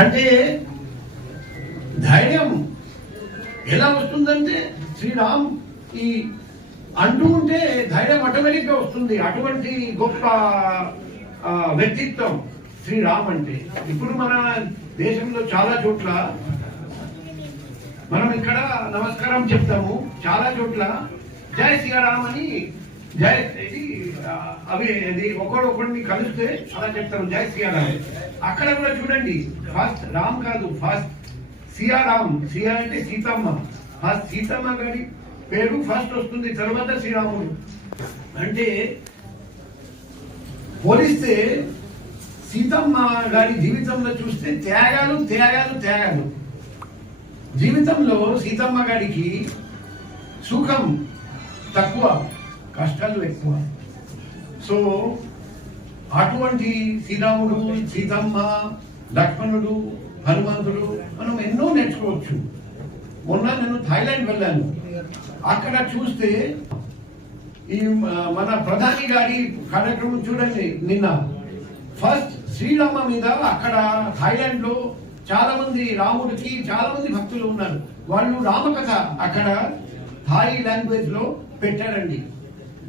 అంటే ధైర్యం ఎలా వస్తుందంటే శ్రీరామ్ ఈ అంటూ ఉంటే ధైర్యం ఆటోమేటిక్గా వస్తుంది. అటువంటి గొప్ప వ్యక్తిత్వం శ్రీరామ్ అంటే. ఇప్పుడు మన దేశంలో చాలా చోట్ల మనం ఇక్కడ నమస్కారం చెప్తాము. చాలా చోట్ల జై శ్రీరామ్ అని జై ఇది అవి అది ఒకడొకడిని కలిస్తే అలా చెప్తారు. జై శ్రీరామ్. అక్కడ కూడా చూడండి ఫస్ట్ రామ్ కాదు ఫస్ట్ సియారామ్ సియా అంటే సీతమ్మ. ఫస్ట్ సీతమ్మ గారి పేరు ఫస్ట్ వస్తుంది తర్వాత శ్రీరాముడు. అంటే పోలిస్తే సీతమ్మ గారి జీవితంలో చూస్తే త్యాగాలు త్యాగాలు త్యాగాలు. జీవితంలో సీతమ్మ గారికి సుఖం తక్కువ కష్టాలు ఎక్కువ. సో అటువంటి శ్రీరాముడు సీతమ్మ లక్ష్మణుడు హనుమంతుడు మనం ఎన్నో నేర్చుకోవచ్చు. మొన్న నేను థాయిలాండ్ వెళ్ళాను. అక్కడ చూస్తే ఈ మన ప్రధాని గారి కార్యక్రమం చూడండి నిన్న. ఫస్ట్ శ్రీరామ మీద అక్కడ థాయిలాండ్లో చాలా మంది రాముడికి చాలా మంది భక్తులు ఉన్నారు. వాళ్ళు రామకథ అక్కడ థాయి లాంగ్వేజ్లో పెట్టారండి.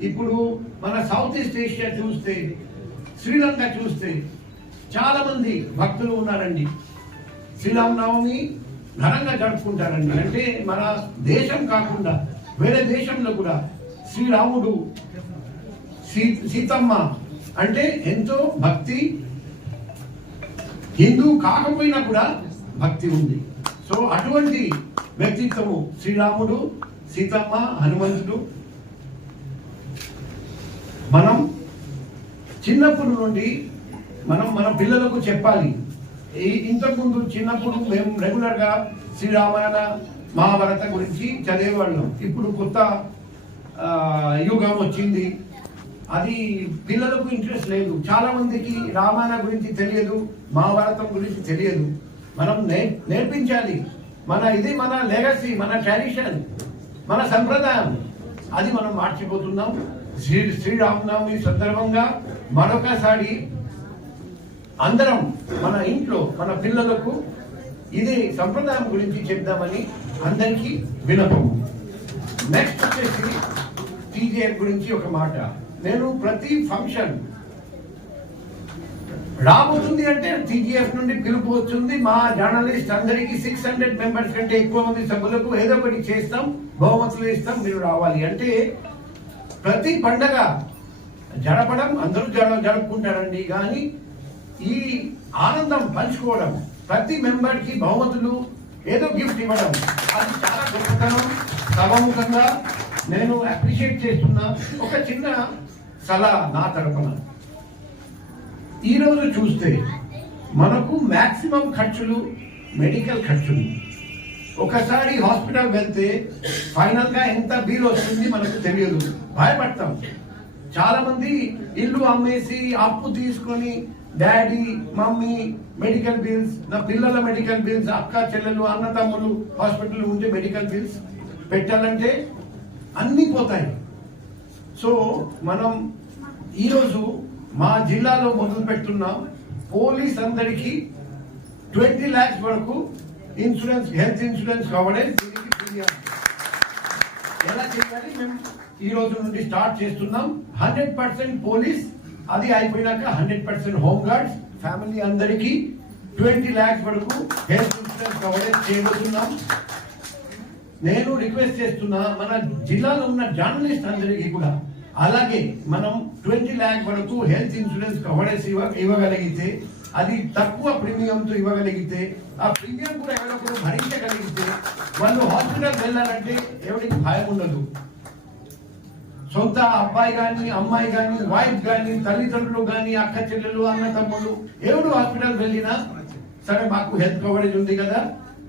ఇప్పుడు మన సౌత్ ఈస్ట్ ఏషియా చూస్తే శ్రీలంక చూస్తే చాలా మంది భక్తులు ఉన్నారండి. శ్రీరామనవమి ఘనంగా జరుపుకుంటారండి. అంటే మన దేశం కాకుండా వేరే దేశంలో కూడా శ్రీరాముడు సీ సీతమ్మ అంటే ఎంతో భక్తి. హిందూ కాకపోయినా కూడా భక్తి ఉంది. సో అటువంటి వ్యక్తిత్వము శ్రీరాముడు సీతమ్మ హనుమంతుడు. మనం చిన్నప్పటి నుండి మనం మన పిల్లలకు చెప్పాలి. ఇంతకుముందు చిన్నప్పుడు మేము రెగ్యులర్గా శ్రీరామాయణ మహాభారత గురించి చదివేవాళ్ళం. ఇప్పుడు కొత్త యుగం వచ్చింది. అది పిల్లలకు ఇంట్రెస్ట్ లేదు. చాలా మందికి రామాయణ గురించి తెలియదు మహాభారతం గురించి తెలియదు. మనం నే- నేర్పించాలి. మన ఇది మన లెగసీ మన ట్రెడిషన్ మన సంప్రదాయం. అది మనం మార్చిపోతున్నాం. శ్రీ శ్రీరామనవమి సందర్భంగా మరొకసారి అందరం మన ఇంట్లో మన పిల్లలకు ఇది సంప్రదాయం గురించి చెప్దామని అందరికీ వినపము నెక్స్ట్ వచ్చేసి టీజేఎఫ్ గురించి ఒక మాట. నేను ప్రతి ఫంక్షన్ రాబోతుంది అంటే టీజీఎఫ్ నుండి పిలుపు వస్తుంది. మా జర్నలిస్ట్ అందరికీ సిక్స్ హండ్రెడ్ మెంబర్స్ కంటే ఎక్కువ మంది సభ్యులకు ఏదో ఒకటి చేస్తాం బహుమతులు ఇస్తాం మీరు రావాలి. అంటే ప్రతి పండగ జరపడం అందరూ జర జరుపుకుంటారండి. కానీ ఈ ఆనందం పంచుకోవడం ప్రతి మెంబర్కి బహుమతులు ఏదో గిఫ్ట్ ఇవ్వడం అది చాలా గొప్పతనం. సభముఖంగా నేను అప్రిషియేట్ చేస్తున్నా ఒక చిన్న సలహా నా తరపున. ఈరోజు చూస్తే మనకు మ్యాక్సిమం ఖర్చులు మెడికల్ ఖర్చులు. ఒకసారి హాస్పిటల్ వెళ్తే ఫైనల్గా ఎంత బిల్ వస్తుంది మనకు తెలియదు. భయపడతాం. చాలా మంది ఇల్లు అమ్మేసి అప్పు తీసుకొని డాడీ మమ్మీ మెడికల్ బిల్స్ నా పిల్లల మెడికల్ బిల్స్ అక్క చెల్లెలు అన్న తమ్ములు హాస్పిటల్ ఉంటే మెడికల్ బిల్స్ పెట్టాలంటే అన్ని పోతాయి. సో మనం ఈరోజు మా జిల్లాలో మొదలు పెడుతున్నాం పోలీస్ అందరికీ ట్వంటీ ల్యాక్స్ వరకు ఇన్సూరెన్స్ హెల్త్ ఇన్సూరెన్స్ కవరేజ్ దీనికి ఫిర్యాదు ఎలా చేయాలి? మేము ఈ రోజు నుండి స్టార్ట్ చేస్తున్నాం. హండ్రెడ్ పర్సెంట్ పోలీస్ అది అయిపోయినాక hundred percent home guards family అందరికీ ట్వంటీ ల్యాక్స్ వరకు హెల్త్ ఇన్సూరెన్స్ కవరేజ్ చేయబోతున్నాం. నేను రిక్వెస్ట్ చేస్తున్నా మన జిల్లాలో ఉన్న జర్నలిస్ట్ అందరికీ కూడా. అలాగే మనం ట్వంటీ ల్యాక్ వరకు హెల్త్ ఇన్సూరెన్స్ కవరేజ్ ఇవ్వ ఇవ్వగలిగితే అది తక్కువ ప్రీమియంతో ఇవ్వగలిగితే ఆ ప్రీమియం కూడా ఎవరొకరు భరించగలిగితే వాళ్ళు హాస్పిటల్ వెళ్ళాలంటే ఎవరికి భయం ఉండదు. సొంత అబ్బాయి కానీ అమ్మాయి కానీ వైఫ్ కానీ తల్లిదండ్రులు కానీ అక్క చెల్లెలు అన్న తమ్ముళ్ళు ఎవరు హాస్పిటల్ వెళ్ళినా సరే మాకు హెల్త్ కవరేజ్ ఉంది కదా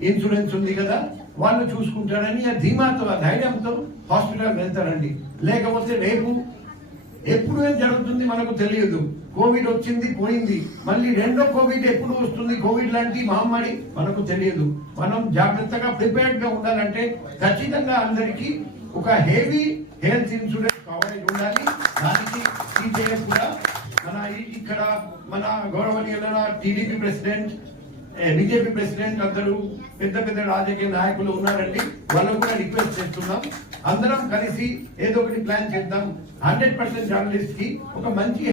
ఇన్సూరెన్స్ ఉంది కదా వాళ్ళు చూసుకుంటారని ఆ ధీమాతో ఆ ధైర్యంతో హాస్పిటల్ వెళ్తారండి. లేకపోతే రేపు ఎప్పుడు ఏం జరుగుతుంది మనకు తెలియదు. కోవిడ్ వచ్చింది పోయింది. మళ్ళీ రెండో కోవిడ్ ఎప్పుడు వస్తుంది? కోవిడ్ లాంటి మహమ్మారి మనకు తెలియదు. మనం జాగ్రత్తగా ప్రిపేర్డ్గా ఉండాలంటే ఖచ్చితంగా అందరికీ ఒక హెవీ హెల్త్ ఇన్సూరెన్స్ కవరేజ్ ఉండాలి. దానికి టీజేఎఫ్ కూడా మన ఇక్కడ మన గౌరవనీయులైన టీడీపీ ప్రెసిడెంట్ బీజేపీ ప్రెసిడెంట్ అందరూ పెద్ద పెద్ద రాజకీయ నాయకులు ఉన్నారండి. వాళ్ళకు కూడా రిక్వెస్ట్ చేస్తున్నాం. అందరం కలిసి ఏదో ఒకటి ప్లాన్ చేద్దాం. హండ్రెడ్ పర్సెంట్ జర్నలిస్ట్కి ఒక మంచి